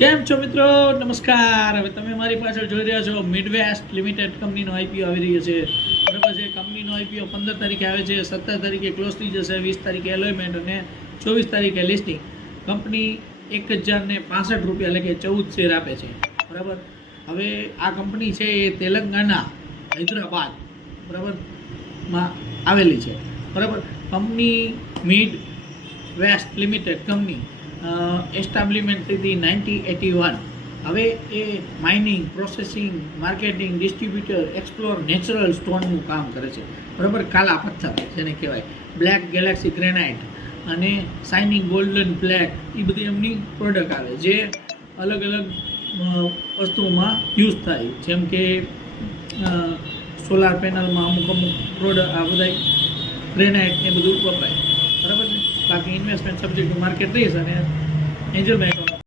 કેમ છો મિત્રો? નમસ્કાર. હવે તમે મારી પાછળ જોઈ રહ્યા છો મિડવેસ્ટ લિમિટેડ કંપનીનો આઈપીઓ આવી રહ્યો છે. બરાબર છે. કંપનીનો આઈપીઓ 15 તારીખે આવે છે, 17 તારીખે ક્લોઝ થઈ જશે, 20 તારીખે એલોયમેન્ટ અને 24 તારીખે લિસ્ટિંગ. કંપની 1065 રૂપિયા એટલે કે 14 શેર આપે છે. બરાબર. હવે આ કંપની છે એ તેલંગાણા, હૈદરાબાદ બરાબર માં આવેલી છે. બરાબર. Company mid west limited company establishment થઈ હતી 1981. હવે એ mining, processing, marketing, distributor, explore natural સ્ટોનનું કામ કરે છે. બરાબર. કાલા પથ્થર જેને કહેવાય, બ્લેક ગેલેક્સી ગ્રેનાઇટ અને શાઇનિંગ ગોલ્ડન બ્લેક, એ બધી એમની પ્રોડક્ટ આવે જે અલગ અલગ વસ્તુઓમાં યુઝ થાય, જેમ કે સોલાર પેનલમાં અમુક પ્રોડક્ટ આ બધા ગ્રેનાઇટ ને બધું વપરાય. બરાબર ને. બાકી ઇન્વેસ્ટમેન્ટ સબ્જેક્ટ માર્કેટ રહીશ અને એન્જલ બેંક